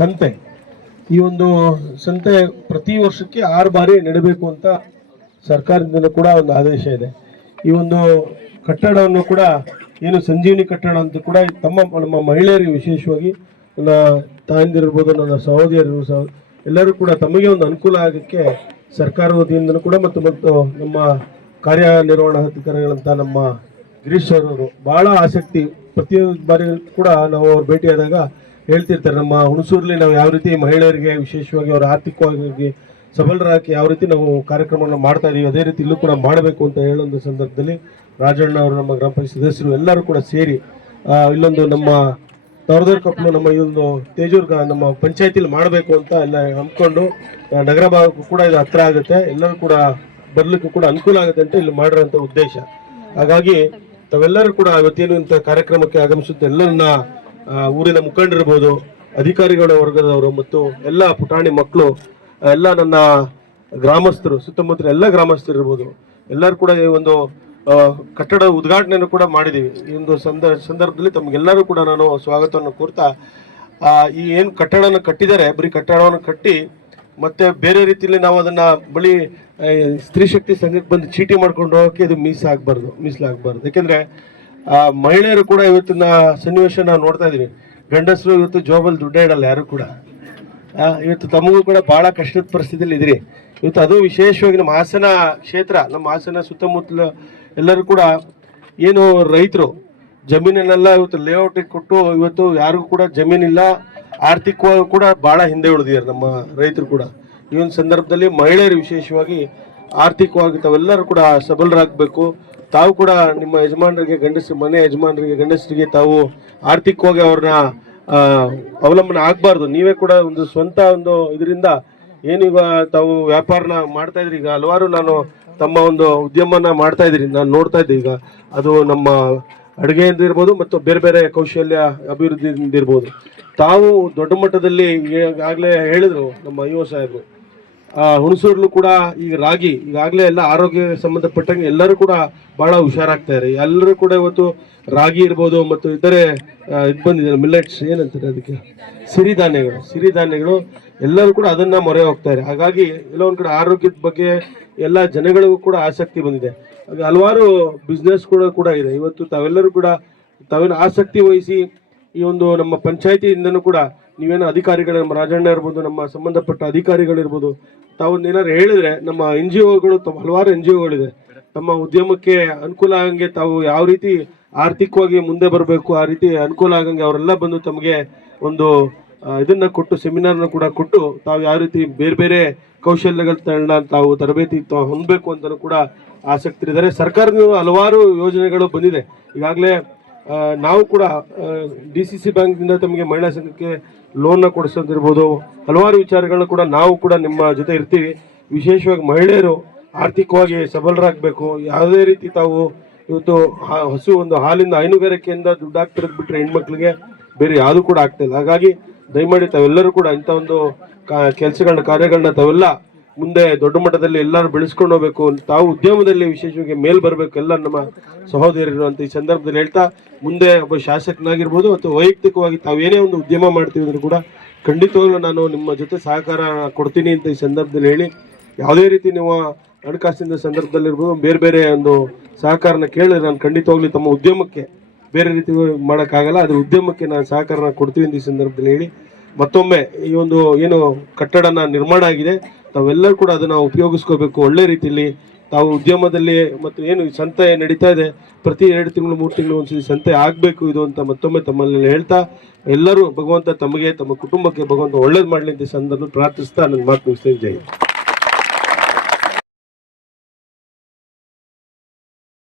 ಸಂತೆ. ಈ ಒಂದು ಸಂತೆ ಪ್ರತಿ ವರ್ಷಕ್ಕೆ ಆರು ಬಾರಿ ನೆಡಬೇಕು ಅಂತ ಸರ್ಕಾರದಿಂದ ಕೂಡ ಒಂದು ಆದೇಶ ಇದೆ. ಈ ಒಂದು ಕಟ್ಟಡವನ್ನು ಕೂಡ ಏನು ಸಂಜೀವಿನಿ ಕಟ್ಟಡ ಅಂತ ಕೂಡ ತಮ್ಮ ನಮ್ಮ ಮಹಿಳೆಯರಿಗೆ ವಿಶೇಷವಾಗಿ ನನ್ನ ತಾಯಂದಿರ್ಬೋದು ನನ್ನ ಸಹೋದರಿಯರು ಸಹ ಎಲ್ಲರೂ ಕೂಡ ತಮಗೆ ಒಂದು ಅನುಕೂಲ ಆಗೋಕ್ಕೆ ಸರ್ಕಾರ ವತಿಯಿಂದಲೂ ಕೂಡ ಮತ್ತು ಮತ್ತು ನಮ್ಮ ಕಾರ್ಯನಿರ್ವಹಣಾಧಿಕಾರಿಗಳಂತ ನಮ್ಮ ಗಿರೀಶ್ ಅವರು ಬಹಳ ಆಸಕ್ತಿ. ಪ್ರತಿಯೊಂದು ಬಾರಿ ಕೂಡ ನಾವು ಅವ್ರು ಭೇಟಿಯಾದಾಗ ಹೇಳ್ತಿರ್ತಾರೆ, ನಮ್ಮ ಹುಣಸೂರಲ್ಲಿ ನಾವು ಯಾವ ರೀತಿ ಮಹಿಳೆಯರಿಗೆ ವಿಶೇಷವಾಗಿ ಅವರ ಆರ್ಥಿಕವಾಗಿ ಸಬಲರಾಗಿ ಯಾವ ರೀತಿ ನಾವು ಕಾರ್ಯಕ್ರಮವನ್ನು ಮಾಡ್ತಾ ಇದೀವಿ, ಅದೇ ರೀತಿ ಇಲ್ಲೂ ಕೂಡ ಮಾಡಬೇಕು ಅಂತ ಹೇಳೊಂದು ಸಂದರ್ಭದಲ್ಲಿ ರಾಜಣ್ಣ ಅವರು ನಮ್ಮ ಗ್ರಾಮ ಪಂಚಾಯತ್ ಸದಸ್ಯರು ಎಲ್ಲರೂ ಕೂಡ ಸೇರಿ ಇಲ್ಲೊಂದು ನಮ್ಮ ತವರದ ಕಪ್ಪಲು ನಮ್ಮ ಈ ಒಂದು ತೇಜೂರ್ಗ ನಮ್ಮ ಪಂಚಾಯತಿಲಿ ಮಾಡಬೇಕು ಅಂತ ಎಲ್ಲ ಹಮ್ಮಿಕೊಂಡು ನಗರ ಭಾಗಕ್ಕೂ ಕೂಡ ಇದು ಹತ್ರ ಆಗುತ್ತೆ. ಎಲ್ಲರೂ ಕೂಡ ಬರ್ಲಿಕ್ಕೂ ಕೂಡ ಅನುಕೂಲ ಆಗುತ್ತೆ ಅಂತ ಇಲ್ಲಿ ಮಾಡಿರೋಂಥ ಉದ್ದೇಶ. ಹಾಗಾಗಿ ತಾವೆಲ್ಲರೂ ಕೂಡ ಇವತ್ತೇನು ಇಂಥ ಕಾರ್ಯಕ್ರಮಕ್ಕೆ ಆಗಮಿಸುತ್ತೆ ಎಲ್ಲರನ್ನ ಊರಿನ ಮುಖಂಡರಿರ್ಬೋದು, ಅಧಿಕಾರಿಗಳ ವರ್ಗದವರು ಮತ್ತು ಎಲ್ಲ ಪುಟಾಣಿ ಮಕ್ಕಳು, ಎಲ್ಲ ನನ್ನ ಗ್ರಾಮಸ್ಥರು, ಸುತ್ತಮುತ್ತಲ ಎಲ್ಲ ಗ್ರಾಮಸ್ಥರು ಇರ್ಬೋದು ಎಲ್ಲರೂ ಕೂಡ ಈ ಒಂದು ಕಟ್ಟಡ ಉದ್ಘಾಟನೆಯನ್ನು ಕೂಡ ಮಾಡಿದ್ದೀವಿ. ಈ ಒಂದು ಸಂದರ್ಭ ಸಂದರ್ಭದಲ್ಲಿ ತಮಗೆಲ್ಲರೂ ಕೂಡ ನಾನು ಸ್ವಾಗತವನ್ನು ಕೋರ್ತಾ ಈ ಏನು ಕಟ್ಟಡವನ್ನು ಕಟ್ಟಿದ್ದಾರೆ, ಬರೀ ಕಟ್ಟಡವನ್ನು ಕಟ್ಟಿ ಮತ್ತೆ ಬೇರೆ ರೀತಿಯಲ್ಲಿ ನಾವು ಅದನ್ನ ಬಳಿ ಸ್ತ್ರೀ ಶಕ್ತಿ ಸಂಘಕ್ಕೆ ಬಂದು ಚೀಟಿ ಮಾಡ್ಕೊಂಡು ಹೋಗೋಕೆ ಇದು ಮಿಸ್ ಮೀಸಲಾಗಬಾರ್ದು ಯಾಕೆಂದ್ರೆ ಆ, ಮಹಿಳೆಯರು ಕೂಡ ಇವತ್ತಿನ ಸನ್ನಿವೇಶ ನಾವು ನೋಡ್ತಾ ಇದೀವಿ ಗಂಡಸರು ಇವತ್ತು ಜೋಬಲ್ಲಿ ದುಡ್ಡೇ ಇಡಲ್ಲ ಯಾರು ಕೂಡ. ಇವತ್ತು ತಮಗೂ ಕೂಡ ಬಹಳ ಕಷ್ಟದ ಪರಿಸ್ಥಿತಿಯಲ್ಲಿ ಇದ್ರಿ ಇವತ್ತು ಅದು ವಿಶೇಷವಾಗಿ ನಮ್ಮ ಹಾಸನ ಕ್ಷೇತ್ರ ನಮ್ಮ ಹಾಸನ ಸುತ್ತಮುತ್ತಲ ಎಲ್ಲರೂ ಕೂಡ ಏನು ರೈತರು ಜಮೀನನ್ನೆಲ್ಲ ಇವತ್ತು ಲೇಔಟ್ ಕೊಟ್ಟು ಇವತ್ತು ಯಾರಿಗೂ ಕೂಡ ಜಮೀನಿಲ್ಲ ಆರ್ಥಿಕವಾಗಿ ಕೂಡ ಬಹಳ ಹಿಂದೆ ಉಳಿದಿದ್ದಾರೆ ನಮ್ಮ ರೈತರು ಕೂಡ. ಈ ಒಂದು ಸಂದರ್ಭದಲ್ಲಿ ಮಹಿಳೆಯರು ವಿಶೇಷವಾಗಿ ಆರ್ಥಿಕವಾಗಿ ತಾವೆಲ್ಲರೂ ಕೂಡ ಸಬಲರಾಗಬೇಕು. ತಾವು ಕೂಡ ನಿಮ್ಮ ಯಜಮಾನರಿಗೆ ಗಂಡಸ ಮನೆ ಯಜಮಾನರಿಗೆ, ಗಂಡಸರಿಗೆ ತಾವು ಆರ್ಥಿಕವಾಗಿ ಅವ್ರನ್ನ ಅವಲಂಬನ ಆಗಬಾರ್ದು. ನೀವೇ ಕೂಡ ಒಂದು ಸ್ವಂತ ಒಂದು ಇದರಿಂದ ಏನು ತಾವು ವ್ಯಾಪಾರನ ಮಾಡ್ತಾ ಇದ್ರಿ. ಈಗ ಹಲವಾರು ನಾನು ತಮ್ಮ ಒಂದು ಉದ್ಯಮನ ಮಾಡ್ತಾ ಇದ್ರಿ ನಾನು ನೋಡ್ತಾ ಇದ್ದೆ ಈಗ. ಅದು ನಮ್ಮ ಅಡುಗೆಯಿಂದ ಇರ್ಬೋದು ಮತ್ತು ಬೇರೆ ಬೇರೆ ಕೌಶಲ್ಯ ಅಭಿವೃದ್ಧಿಯಿಂದ ಇರ್ಬೋದು. ತಾವು ದೊಡ್ಡ ಮಟ್ಟದಲ್ಲಿ ಈಗಾಗಲೇ ಹೇಳಿದ್ರು ನಮ್ಮ ಅಯ್ಯೋ ಸಾಹೇಬರು. ಹುಣಸೂರ್ಲು ಕೂಡ ಈಗ ರಾಗಿ ಈಗಾಗಲೇ ಎಲ್ಲ ಆರೋಗ್ಯ ಸಂಬಂಧಪಟ್ಟಂಗೆ ಎಲ್ಲರೂ ಕೂಡ ಬಹಳ ಹುಷಾರಾಗ್ತಾರೆ ಎಲ್ಲರೂ ಕೂಡ ಇವತ್ತು ರಾಗಿ ಇರ್ಬೋದು ಮತ್ತು ಇತರೆ ಇದು ಬಂದಿದೆ ಮಿಲ್ಲೆಟ್ಸ್ ಏನಂತಾರೆ ಅದಕ್ಕೆ? ಸಿರಿಧಾನ್ಯಗಳು ಸಿರಿಧಾನ್ಯಗಳು ಎಲ್ಲರೂ ಕೂಡ ಅದನ್ನು ಮೊರೆ ಹೋಗ್ತಾರೆ ಹಾಗಾಗಿ ಎಲ್ಲ ಒಂದು ಕಡೆ ಆರೋಗ್ಯದ ಬಗ್ಗೆ ಎಲ್ಲ ಜನಗಳಿಗೂ ಕೂಡ ಆಸಕ್ತಿ ಬಂದಿದೆ. ಹಲವಾರು ಬಿಸ್ನೆಸ್ ಕೂಡ ಕೂಡ ಇದೆ. ಇವತ್ತು ತಾವೆಲ್ಲರೂ ಕೂಡ ತಾವೇನು ಆಸಕ್ತಿ ವಹಿಸಿ ಈ ಒಂದು ನಮ್ಮ ಪಂಚಾಯತಿಯಿಂದನೂ ಕೂಡ ನೀವೇನು ಅಧಿಕಾರಿಗಳು, ನಮ್ಮ ರಾಜಣ್ಣ ಇರ್ಬೋದು, ನಮ್ಮ ಸಂಬಂಧಪಟ್ಟ ಅಧಿಕಾರಿಗಳಿರ್ಬೋದು ತಾವೊಂದು ಏನಾದ್ರು ಹೇಳಿದ್ರೆ ನಮ್ಮ ಎನ್ ಜಿ ಒಗಳು ಹಲವಾರು ಎನ್ ಜಿ ಒಗಳಿದೆ ತಮ್ಮ ಉದ್ಯಮಕ್ಕೆ ಅನುಕೂಲ ಆಗಂಗೆ ತಾವು ಯಾವ ರೀತಿ ಆರ್ಥಿಕವಾಗಿ ಮುಂದೆ ಬರಬೇಕು, ಆ ರೀತಿ ಅನುಕೂಲ ಆಗಂಗೆ ಅವರೆಲ್ಲ ಬಂದು ತಮಗೆ ಒಂದು ಇದನ್ನ ಕೊಟ್ಟು ಸೆಮಿನಾರ್ನ ಕೂಡ ಕೊಟ್ಟು ತಾವು ಯಾವ ರೀತಿ ಬೇರೆ ಬೇರೆ ಕೌಶಲ್ಯಗಳ ತಾವು ತರಬೇತಿ ಹೊಂದಬೇಕು ಅಂತಲೂ ಕೂಡ ಆಸಕ್ತರಿದ್ದಾರೆ ಸರ್ಕಾರದಿಂದ ಹಲವಾರು ಯೋಜನೆಗಳು ಬಂದಿದೆ. ಈಗಾಗಲೇ ನಾವು ಕೂಡ ಡಿ ಸಿ ಸಿ ಬ್ಯಾಂಕ್ನಿಂದ ತಮಗೆ ಮಹಿಳಾ ಸಂಘಕ್ಕೆ ಲೋನ್ನ ಕೊಡಿಸೋದಿರ್ಬೋದು, ಹಲವಾರು ವಿಚಾರಗಳನ್ನ ಕೂಡ ನಾವು ಕೂಡ ನಿಮ್ಮ ಜೊತೆ ಇರ್ತೀವಿ. ವಿಶೇಷವಾಗಿ ಮಹಿಳೆಯರು ಆರ್ಥಿಕವಾಗಿ ಸಬಲರಾಗಬೇಕು. ಯಾವುದೇ ರೀತಿ ತಾವು ಇವತ್ತು ಹಸು ಒಂದು ಹಾಲಿಂದ ಹೈನುಗಾರಿಕೆಯಿಂದ ದುಡ್ಡು ಹಾಕ್ತಿರೋದು ಬಿಟ್ಟರೆ ಹೆಣ್ಮಕ್ಳಿಗೆ ಬೇರೆ ಯಾವುದು ಕೂಡ ಆಗ್ತಾ ಇಲ್ಲ. ಹಾಗಾಗಿ ದಯಮಾಡಿ ತಾವೆಲ್ಲರೂ ಕೂಡ ಇಂಥ ಒಂದು ಕೆಲಸಗಳನ್ನ, ಕಾರ್ಯಗಳನ್ನ ತಾವೆಲ್ಲ ಮುಂದೆ ದೊಡ್ಡ ಮಟ್ಟದಲ್ಲಿ ಎಲ್ಲರೂ ಬೆಳೆಸ್ಕೊಂಡು ಹೋಗ್ಬೇಕು ತಾವು ಉದ್ಯಮದಲ್ಲಿ ವಿಶೇಷವಾಗಿ ಮೇಲ್ ಬರಬೇಕು ಎಲ್ಲ ನಮ್ಮ ಸಹೋದರರು ಅಂತ ಈ ಸಂದರ್ಭದಲ್ಲಿ ಹೇಳ್ತಾ, ಮುಂದೆ ಒಬ್ಬ ಶಾಸಕನಾಗಿರ್ಬೋದು ಅಥವಾ ವೈಯಕ್ತಿಕವಾಗಿ ತಾವೇನೇ ಒಂದು ಉದ್ಯಮ ಮಾಡ್ತೀವಿ ಅಂದ್ರೂ ಕೂಡ ಖಂಡಿತವಾಗ್ಲೂ ನಾನು ನಿಮ್ಮ ಜೊತೆ ಸಹಕಾರ ಕೊಡ್ತೀನಿ ಅಂತ ಈ ಸಂದರ್ಭದಲ್ಲಿ ಹೇಳಿ, ಯಾವುದೇ ರೀತಿ ನೀವು ಹಣಕಾಸಿನ ಸಂದರ್ಭದಲ್ಲಿರ್ಬೋದು, ಬೇರೆ ಬೇರೆ ಒಂದು ಸಹಕಾರನ ಕೇಳಿದ್ರೆ ನಾನು ಖಂಡಿತವಾಗ್ಲಿ ತಮ್ಮ ಉದ್ಯಮಕ್ಕೆ ಬೇರೆ ರೀತಿ ಮಾಡೋಕ್ಕಾಗಲ್ಲ ಅದ್ರ ಉದ್ಯಮಕ್ಕೆ ನಾನು ಸಹಕಾರನ ಕೊಡ್ತೀವಿ ಅಂತ ಈ ಸಂದರ್ಭದಲ್ಲಿ ಹೇಳಿ ಮತ್ತೊಮ್ಮೆ ಈ ಒಂದು ಏನು ಕಟ್ಟಡನ ನಿರ್ಮಾಣ ಆಗಿದೆ, ತಾವೆಲ್ಲರೂ ಕೂಡ ಅದನ್ನ ಉಪಯೋಗಿಸ್ಕೋಬೇಕು ಒಳ್ಳೆ ರೀತಿಯಲ್ಲಿ ತಾವು ಉದ್ಯಮದಲ್ಲಿ ಮತ್ತು ಏನು ಸಂತೆ ನಡೀತಾ ಇದೆ, ಪ್ರತಿ ಎರಡು ತಿಂಗಳು, ಮೂರು ತಿಂಗಳು ಒಂದ್ಸತಿ ಸಂತೆ ಆಗಬೇಕು ಇದು ಅಂತ ಮತ್ತೊಮ್ಮೆ ತಮ್ಮಲ್ಲಿ ಹೇಳ್ತಾ, ಎಲ್ಲರೂ ಭಗವಂತ ತಮಗೆ, ತಮ್ಮ ಕುಟುಂಬಕ್ಕೆ ಭಗವಂತ ಒಳ್ಳೇದು ಮಾಡಲಿ ಅಂತ ಸಂದರ್ಭ ಪ್ರಾರ್ಥಿಸ್ತಾ ನನ್ನ ಮಾತು ಮುಗಿಸ್ತೇನೆ ಜೈ.